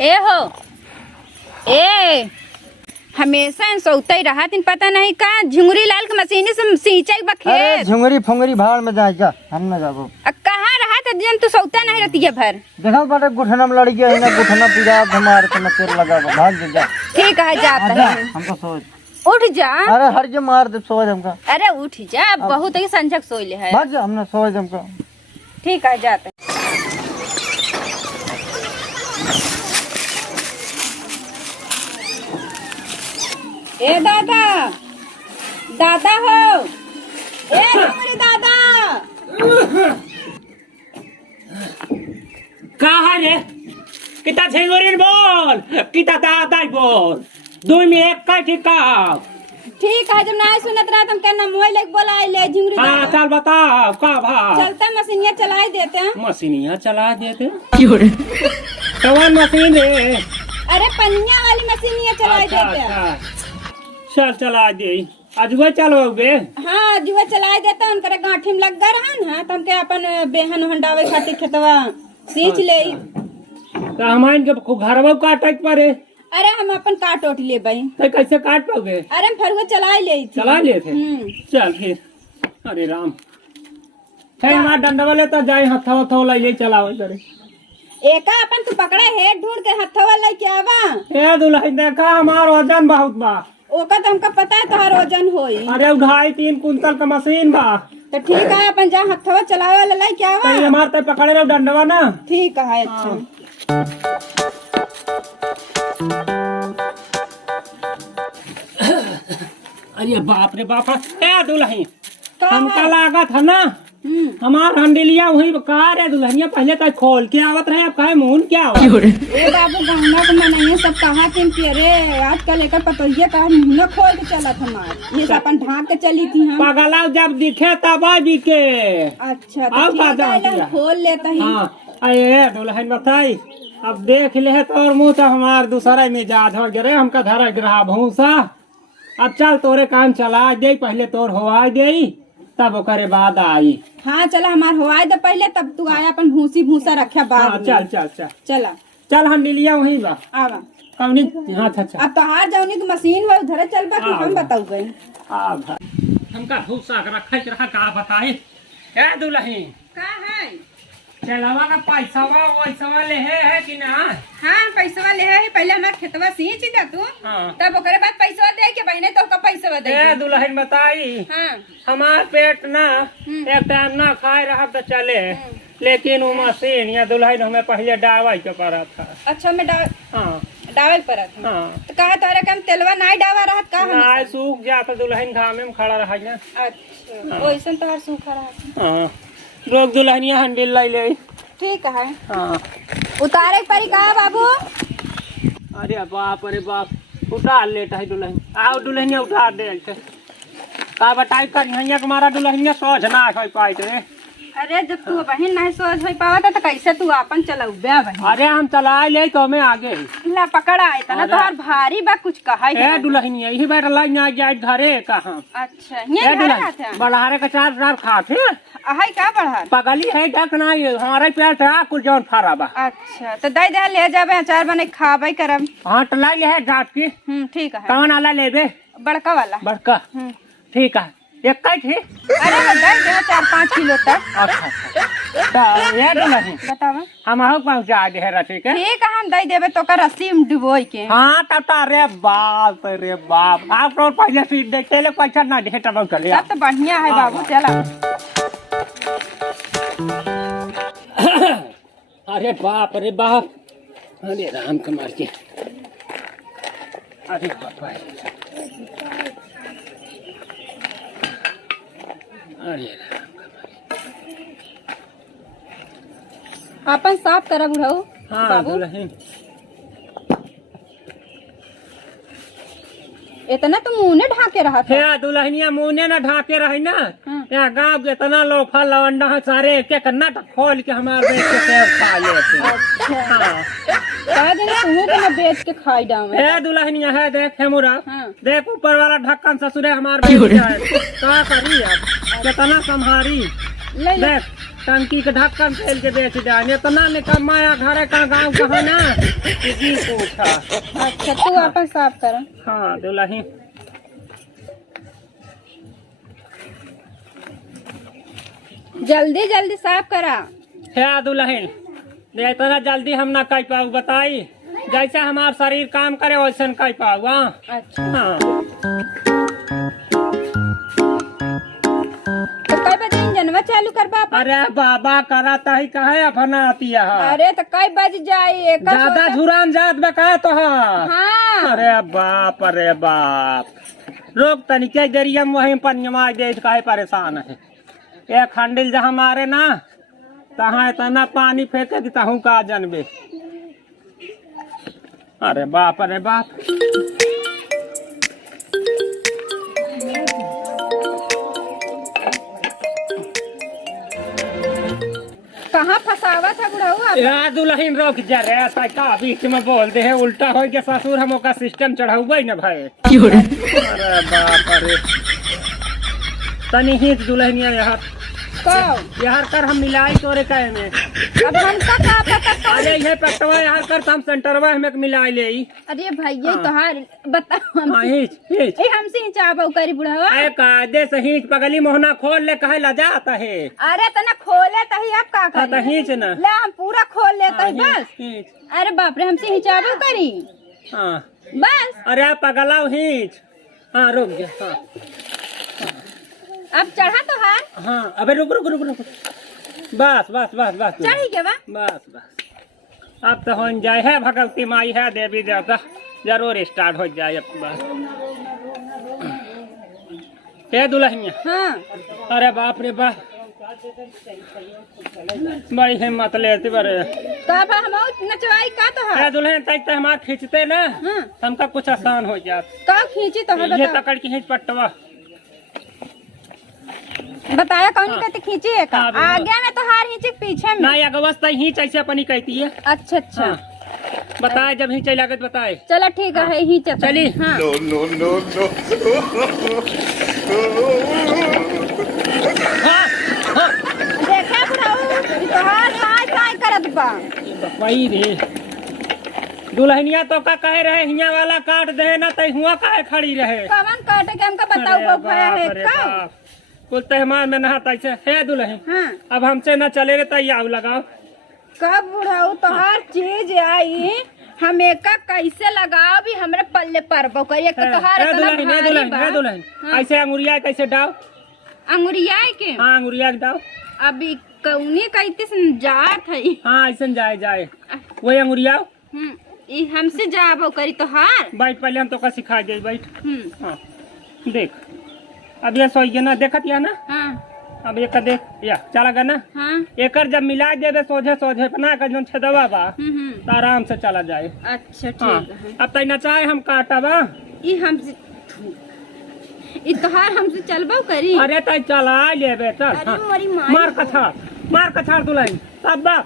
ए हो ए हमेशा सोते ही रहा तीन पता नहीं का झुंगरी लाल के मशीनी से सिंचाई बखेत झुंगरी फुंगरी भाड़ में जाएगा हम न जाबो। कहाँ रहा था जन तू सोता नहीं रहती है भर देखो बाटे गुठना में लड़ गया है ना गुठना पूजा हमारे तो न तेल लगा भाग जा। ठीक है जाता है हमको सोच उठ जा। अरे हर जो मार दे सोच हमका। अरे उठ जा बहुत ही संजक सोई है भाग जा हमने सोच हमको। ठीक है जाते ए दादा दादा हो ए मेरे दादा कहा रे किता झेंगोरी बोल किता दादा बोल दो में एक का ठीक का ठीक है जब ना सुनत रहा तुम कहना मोबाइल एक बोला ले झुंगरी हाँ चल बता का भाव चलता मशीनिया चला देते हैं मशीनिया चला देते कौन मशीन रे अरे पनिया वाली मशीनिया चला देते हैं चल चला दे अजुआ चलोगे। हाँ जुआ चला देता है उनका गांठी में लग गया रहा ना तुम के अपन बेहन हंडावे खातिर खेतवा सींच ले तो हमारे के घरवा काटक पड़े। अरे हम अपन काट ओट ले भाई तो कैसे काट पाओगे। अरे हम फरुआ चला ले चला लिए थे चल फिर अरे राम है हमारा डंडा ले तो जाए हथवा थवा ले चलाओ करे एका अपन तू पकड़ा है ढूंढ के हथवा ले के आवा ए दुल्हन देखा हमार वजन बहुत बा ओका तो हमका पता है तोहार वजन होई। अरे 2.5-3 कुंटल का मशीन बा तो ठीक है अपन जहाँ हथवा चलावे वाला ले के आवा हमार तो पकड़े रहो डंडवा ना। ठीक है अच्छा अरे बाप रे बाप ए दुल्हन हमका लागत है ना हमार हंडेलिया वही कहा रे दुल्हनिया पहले तक खोल के आवत रहे अब कहे मुन क्या ए बाबू गहना को मनाइए सब कहा कि अरे आजकल एक पतोहिया का मुंह खोल के चला था हमार ये सब अपन ढाक के चली थी हम पगला जब दिखे तब बिके। अच्छा तो ठीक है हम खोल लेते हैं। हाँ अरे दुल्हन बताई अब देख ले तोर मुँह तो हमार दूसरा मिजाज हो गए हमका धरा ग्रहा भूसा अब चल तोरे काम चला दे पहले तोर होवा दे तब ओकरे बाद आई। हाँ चला हमार होवाए तो पहले तब तू आया अपन भूसी भूसा रखा बाद हाँ, चल चल चल चला चल हम लिया वहीं बा आवा कौनी हाँ अच्छा अब तो हार जाऊनी की मशीन हुआ उधर चल बा हम बताऊ गए आ भाई हमका भूसा रखा रहा का बताए ए दुल्हन का है चलवा का पैसा वैसा ले है कि ना। हाँ पैसा ले है पहले हमार खेतवा सींच दे तू तब ओकरे बाद पैसा दे के बहने तो का पैसा दे ए दुल्हन बताई हाँ हमार पेट ना एक टाइम ना खाए रहा तो चले लेकिन वो मशीन या दुल्हन हमें पहले डावाई के पड़ा था। अच्छा मैं हाँ डावल पर था हाँ तो कहा तोरे कम तेलवा नहीं डावा रहा का ना सूख जाता दुल्हन घामे में खड़ा रहा ना। अच्छा वैसन तो हर सूखा रहा। हाँ रोक दुल्हनिया हंडिल लाई ले ठीक है हाँ उतारे परी कहा बाबू अरे बाप उतार लेट है दुल्हन आओ दुल्हनिया उतार दे का बताई करिया हमारा दुल्हनिया सोच ना पाई थे। अरे जब तू बहन नहीं सोच हो पावा तो कैसे तू अपन चलाऊ बे बहन। अरे हम चला ले तो मैं आगे ला पकड़ आए तना तोहार भारी बा कुछ कहा है दुल्हनिया यही बैठ लाई ना जाए घरे कहाँ। अच्छा ये घर आते बढ़ारे का 4 खाते है का बढ़ा पगली है डक ना ये हमारे पेड़ था कुछ जौन फरा बा। अच्छा तो दे दे ले जाबे अचार बने खाबे करम। हाँ तो लाई है जात की ठीक है कौन आला लेबे बड़का वाला बड़का ठीक है एक का थी। अरे वो दे दे 4-5 किलो तक। अच्छा ये दुल्हन बतावा हम हो पहुँचा दे है ठीक है ठीक है हम दे देबे तो का रस्सी में डुबोई के। हाँ तब रे बाप आप तो पहले सीट देखते ले पैसा ना दे तब चले सब तो बढ़िया है बाबू चला। अरे बाप अरे राम कमाल के अरे बाप अरे अपन साफ करा बुढ़ाऊ। हाँ बाबू दुल्हन इतना तो मुंह ने ढाके रहा था। दुल्हनिया मुँह न ढाके रही ना यहाँ गाँव के इतना लोफा लवंडा है सारे एक करना खोल के हमारे बेच के खा लेते। कह देना तू के ना बेच के खाई डावे। है दुल्हनिया है देख है मुरा देख ऊपर वाला ढक्कन ससुरे हमारे का करी अब कितना संहारी देख टंकी के ढक्कन तेल के बेच जाए इतना ने कमाया घर का गाँव कहा ना किसी पूछा। अच्छा तू अपन साफ कर। हाँ दुल्हन जल्दी जल्दी साफ करा। है दुल्हन इतना जल्दी हम ना कर पाऊ बताई जैसे हमार शरीर काम करे वैसे कर पाऊ। अच्छा हाँ तो कई बजे इंजनवा चालू करबा अपन? अरे बाबा कराता ही कहे अपना आती है। अरे तो कई बज जाई ज्यादा झुरान जात में कहे तो हाँ अरे बाप रोक तनिके जरिए वही पंजमा दे काहे परेशान है। एक हंडिल जहाँ मारे ना तहाँ इतना पानी फेंके कि तहू का जनबे। अरे बाप कहाँ फसावा था बुढ़ाऊ? या दुल्हन रोक जा रे का बीच में बोल दे है उल्टा हो के ससुर हम ओका सिस्टम चढ़ाऊ ना भाई। अरे बाप रे तनी ही दुल्हनिया यार कर हम मिलाई तोरे कहे में। अब हमका का पता? अरे ये पटवा यार कर हम सेंटरवा हमें मिलाई ले। अरे भैया तोहार बताओ हमसे ही चाहबो करी बुढ़ावा। अरे कायदे से ही पगली मोहना खोल ले कहे ला जाता है। अरे तना खोले तही अब का हाँ करी? तो हिंच ना ले हम पूरा खोल लेते हैं बस। अरे बाप रे हमसे ही चाहबो करी हाँ बस। अरे पगला हिंच। हाँ रुक जा। हाँ अब चढ़ा तो हार। हाँ अबे रुक बस चढ़ी के बस अब तो हो जाए है भगवती माई है देवी देवता जरूर स्टार्ट हो जाए अब बस। ये दुल्हनिया हाँ अरे बाप रे बाप बड़ी हिम्मत लेती बड़े। तब हम नचवाई का तो है दुल्हन तक हमारा खींचते ना हाँ। हमका कुछ आसान हो जाता। का खींची तो है ये बताओ? पकड़ के हिंच पट्टवा बताया कौन कहते खींची है का? हाँ, बिल्कुल। आगे में तो हार खींची पीछे में। नहीं अगवस्ता हिंच ऐसे अपनी कहती है। अच्छा हाँ। बताए जब हिंच लागत बताए। चलो ठीक है ही चली। हाँ। हाँ देखा बुढ़ाऊ तोहार साई करत बा। वही रे दुल्हनिया तो का कहे रहे हिया वाला काट दे ना तई हुआ काहे खड़ी रहे। कवन काटे के हमका बताओ बफाया है का? कुल तेहमान में नहाता ऐसे है दुल्हन। हाँ। अब हमसे न चले रे तैयार लगाओ। कब बुढ़ाऊ तोहार चीज आई हम एका कैसे लगाओ भी हमरे पल्ले परबो करिए के तोहार इतना भारी दुल्हन हाँ। ऐसे अंगुरिया कैसे डाओ? अंगुरिया के हाँ अंगुरिया के डाओ। अभी कौनी कहते जात है। हाँ ऐसे जाए वही अंगुरिया ई हमसे जाबो करी तोहार। बैठ पहले हम तो का सिखा दे बैठ। हाँ देख अब ये सोइए ना देखत या ना। हाँ। अब एक देख या चला गा ना। हाँ। एकर जब मिला देवे सोझे अपना का जो छेदवा बा तो आराम से चला जाए। अच्छा ठीक हाँ। है। अब तई नचाए हम काटा बा ई हमसे ई तोहार हमसे चलबो करी। अरे तई चला लेबे चल। अरे हाँ। मोरी माई मार कछाड़ दुल्हन तब बा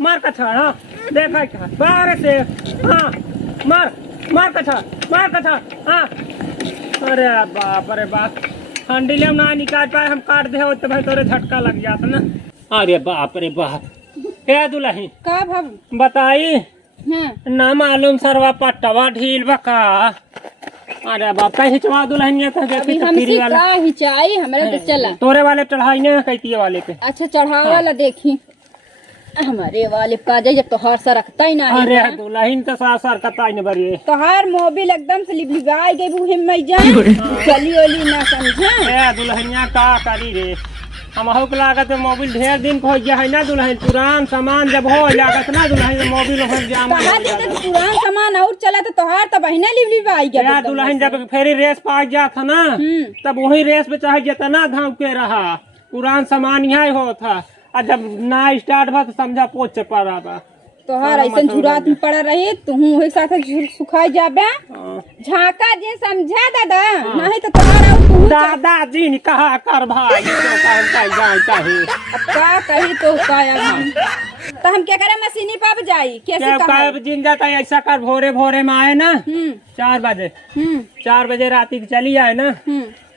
मार कछाड़। हाँ देखा क्या बाहर से। हाँ मार कछाड़। हाँ अरे बाप हंडिले में ना निकाल पाए हम काट दे तो भाई तोरे झटका लग जाता ना। अरे बाप क्या दुल्हन का भाव बताई हाँ। ना मालूम सरवा पट्टवा ढील बका। अरे बाप का हिचवा दुल्हन ये तो अभी देखी तो हमसे फ्री वाला का हिचाई हमरे तो चला। तोरे वाले चढ़ाई ने कहती वाले पे। अच्छा चढ़ावा वाला देखी हमारे वाले का जब तोहार सरकता ही नहीं। अरे दुल्हन तो सासर कताई ने बरी तोहार मोबिल एकदम से लिबलिबाई गई बुहे मई जा चली ओली ना समझा। ए दुल्हनिया का करी रे हम के लागत मोबिल ढेर दिन को हो गया है ना दुल्हन पुरान सामान जब हो लागत ना दुल्हन मोबिल हो जाम तोहार दिन तो पुरान सामान और चला तो तोहार तो बहिना लिबलिबाई गया। या दुल्हन जब फेरी रेस पा गया था ना तब वही रेस पे चाहे जितना धाव के रहा पुरान सामान यहाँ हो था और जब ना स्टार्ट भा तो समझा पोच पड़ा बा। तोहार ऐसा झुरात में पड़ा रही तू वही साथ सुखाई जाबे झाका जे समझा दादा नहीं तो तोहार और तू दादाजी ने कहा कर भाई तो अब का कही तो तो हम क्या करे मशीनी पर जाई कैसे कब जिन जाता है ऐसा कर भोरे में आए ना 4 बजे 4 बजे रात की चली आए ना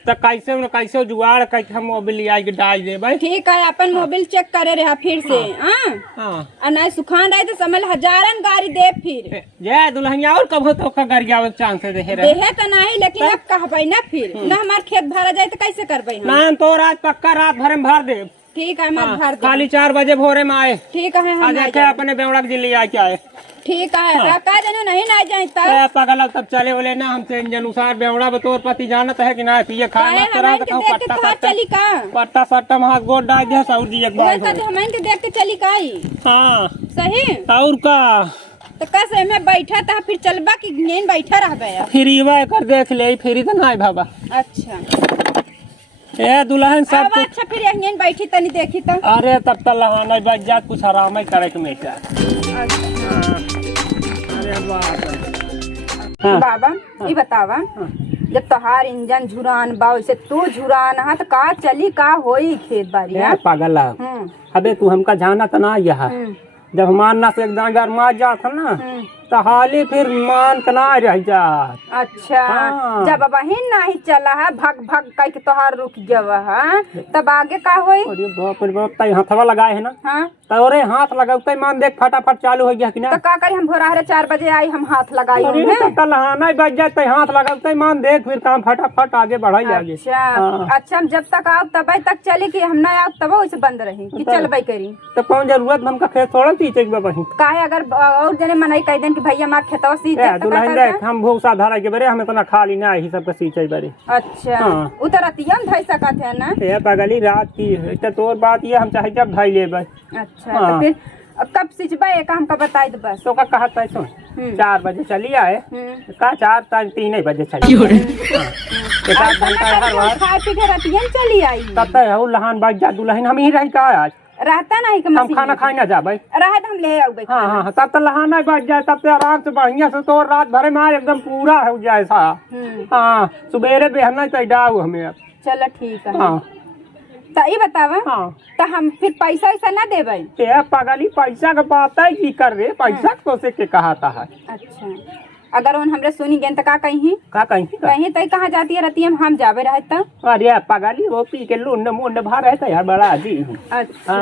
तो कैसे न कैसे जुगाड़ करके हम मोबिल लिया के डाल दे भाई। ठीक है, अपन मोबिल चेक करे रहा फिर से। हाँ और नहीं सुखान रहे तो समझ हजारन गाड़ी दे फिर जय दुल्हनिया और कब तो का घर जावे चांस दे देहे तो नहीं, लेकिन अब कहबे ना फिर ना हमार खेत भरा जाए तो कैसे करबे हम? ना तो रात पक्का रात भर में भर दे। ठीक है, मैं भर दे। खाली 4 बजे भोरे में आए। ठीक है, हम देखे अपने बेवड़ा के जिले आके आए। ठीक है, का देना नहीं ना जाए तब पगल तब चले बोले ना हमसे अनुसार बेवड़ा बतौर पति जानत है कि ना पिए खा मत रहा तो पट्टा चली का पट्टा सट्टा में हाथ गोड़ डाल दे सौर जी एक बार हमें के देख के चली का। हाँ सही और का तो कैसे में बैठा था फिर चलबा की नहीं बैठा रह फ्री वा कर देख ले फ्री तो ना बाबा। अच्छा ए दुल्हन सब अच्छा फिर यहीं बैठी तनी देखी तो। अरे तब तक लहाना बच जात कुछ आराम ही करे के मेचा। अरे बाबा ये बतावा जब तोहार इंजन झुरान बा वैसे तू झुरान है तो का चली का होई खेत बाड़ी? पागल अबे तू हमका जाना तो ना यह जब हमार से एकदम गरमा जात ना तो हाली फिर मान के ना रह जात। अच्छा जब वही नहीं चला है भग भग कह के तोहार रुक जब है तब आगे का होई? अरे बाप रे बाप तई हाथवा लगाए है ना। हाँ तोरे हाथ लगाते मान देख फटाफट चालू हो गया कि ना। तो का करी हम भोरा 4 बजे आई हम हाथ लगाई तो लहाना बच जाते हाथ लगाते मान देख फिर काम फटाफट आगे बढ़ाई आगे। अच्छा हम जब तक आओ तब तक चली कि हम ना आओ तब वैसे बंद रही कि चलबे करी तो कौन जरूरत हमका खेत थोड़ा सींचे काहे अगर और जने मनाई कह देन कि भैया मार खेतवा सींचे दुल्हन देख हम भूसा धरा के बरे हमें तो ना खाली ना ही सब सींचे बरे। अच्छा उतरतिया हम धई सकत है ना ये पगली रात की तो तोर बात ये हम चाहे जब धई लेबे। अच्छा तो फिर कब सिंचबा एक हमका बताई दे बस। तो का कहत है सुन 4 बजे चली आए का 4 3 बजे चली एक घंटा हर बार खाए पी के रतियन चली आई तब तक लहान बाज जा दुल्हन हम ही रही का आज रहता नहीं कि हम खाना खाई ना जाबे रहे तो हम ले आऊबे। हाँ तब तक लहाना बच जाए तब तक आराम से बढ़िया से तो रात भर में एकदम पूरा हो जाए सा। हाँ सुबेरे बेहना चाहिए डाउ हमें। चलो ठीक है। हाँ तो ये बतावा तो हम फिर पैसा वैसा ना देबे? पगली पैसा का बात है की कर रे पैसा तो से के कहाता है। अच्छा अगर उन हमरे सुनी गेन तो का कहीं कहीं तो कहाँ जाती है रतिया हम जाबे रहे तो? अरे पगली वो पी के लुंड मुंड भा रहता यार बड़ा आदि। अच्छा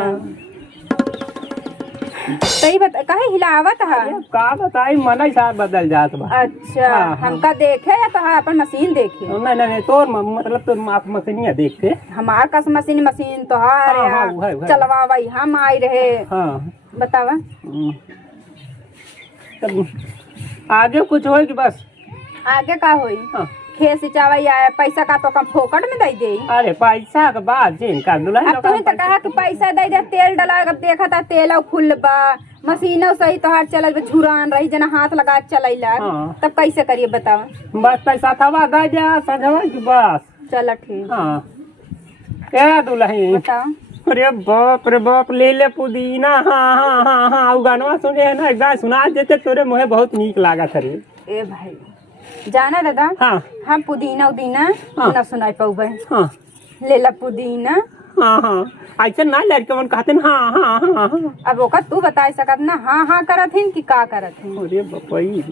सही बता काहे हिलावत है? का बताई मन साथ बदल जात बा। अच्छा हमका देखे या तो अपन मशीन देखे? नहीं तोर मतलब तो आप मशीनिया देखते हमार का मशीन तो चलवा भाई हम आई रहे। बतावा आगे कुछ हो कि बस आगे का होई? खेत सिंचाई आया पैसा का तो कम फोकट में दे दे। अरे पैसा के बाद जिनका दुल्हन अब तो कहा कि पैसा दे दे तेल डला अब देखा था तेल फुल बा मशीनों सही तो हाथ चल झुरान रही जना हाथ लगा चलैला तब कैसे करिए बतावा? बस पैसा थवा दे जा सजवा की बस। चलो ठीक। क्या दुल्हन बताओ? अरे बाप रे बाप ले पुदीना। हाँ गानवा सुने है ना एकदम सुना देते तोरे मुहे बहुत नीक लागा रे। ए भाई जाना दादा हम पुदीना उदीना ना सुनाई पाऊबे। ले ला पुदीना। ऐसा ना लड़के मन कहते हाँ। अब ओका तू बता सकत ना हाँ करत हिन कि का करत हिन? अरे बपई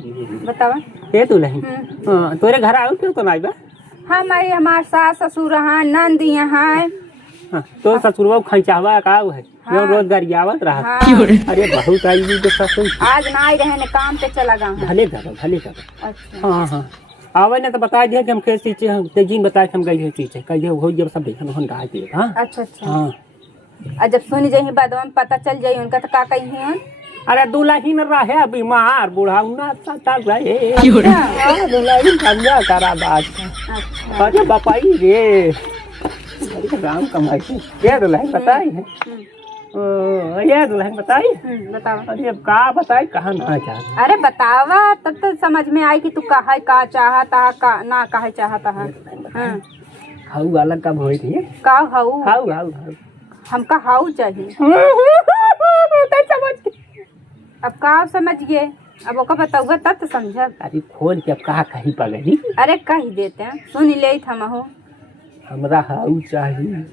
बतावा ए दुल्हन तोरे घर आओ क्यों तो नहीं बा? हमार सास ससुर हैं नंद यहाँ तो ससुरवा खैचावा का है जो रोज गरियावत रहा। अरे बहुत आई भी तो ससुर आज ना आई रहे ने काम पे चला गया भले जाबा। अच्छा आवे ना तो बता दिया कि हम खेत सींचे हम तेजीन बता के हम गई है सींचे कहिए हो जब सब देखन हम डाल दिए। अच्छा और जब सुन जाई बादवा में पता चल जाई उनका तो का कही है? अरे दुल्हन रहे बीमार बूढ़ा ना रहे दुल्हन समझा करा बात। अरे बपाई रे राम कमाई ये दुल्हन बताई है ये दुल्हन बताई बताओ। अरे अब का बताई कहाँ ना चाहता? अरे बतावा तब तो समझ में आई कि तू कहा का चाहता का ना कहा चाहता है। हाउ वाला कब होई थी का हाउ हमका हाउ चाहिए। अब का समझिए अब ओका बताऊगा तब तो समझा। अरे खोल के अब कहा कहीं पगली? अरे कही देते हैं सुन ले हम हो। हमरा हाउ चाहिए।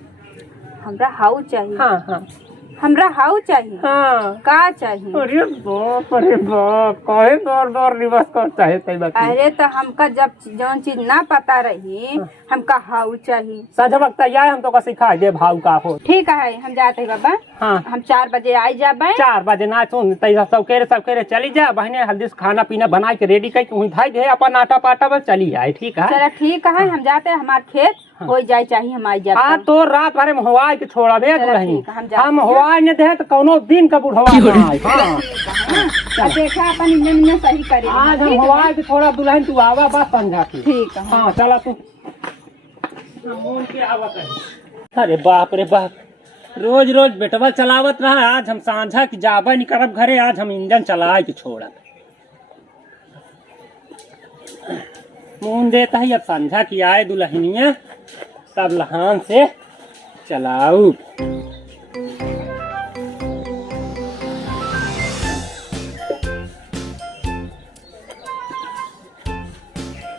हमरा हाउ चाहिए? हाँ हमरा हाउ चाहिए। हाँ का चाहिए? अरे बाप काहे बार बार रिवर्स करता है तई बात। अरे तो हमका जब जौन चीज ना पता रही हमका हाउ चाहिए। साझा वक्त आया हम तो का सिखा दे भाव का हो। ठीक है हम जाते हैं बाबा। हाँ हम 4 बजे आई जाबे। 4 बजे ना सुन तई सब करे चली जा बहने हल्दी से खाना पीना बना के रेडी करके वहीं धाई दे अपन आटा पाटा बस चली जाए। ठीक है चलो ठीक है हम जाते हैं हमार खेत हो जाए चाहिए हम आई जाते। हाँ तो रात भर में हवा के छोड़ा दे चलो नहीं ठीक है, हम जाते हम हैं। हवा ने दे तो कोनो दिन का बुढ़वा हाँ अब देखा अपन इंजन सही करे। आज हम हवा के छोड़ा दुल्हन तू आवा बात समझा के। ठीक है हाँ चला तू। अरे बाप रे बाप रोज रोज बेटवा चलावत रहा आज हम सांझा की जाबा नहीं करब घरे आज हम इंजन चला के छोड़ा मुंह देता ही अब सांझा की आए दुल्हनिया तब लहान से चलाऊ।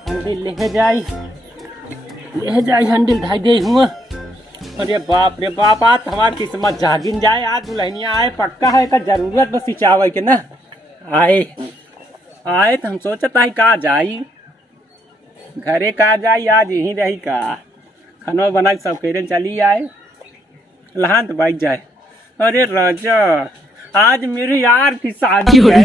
हंडिल ले जाई हंडिल धाई दे हुआ। अरे बाप रे बाप आज हमारी किस्मत जागिन जाए आज दुल्हनिया आए पक्का है का जरूरत बस सिंचावे के ना आए तो हम सोचता है का जाई घरे का जाई आज यहीं रही का खाना बना के सब केरन चली आए लहान तो बाइक जाए। अरे राजा आज मेरे यार की शादी है।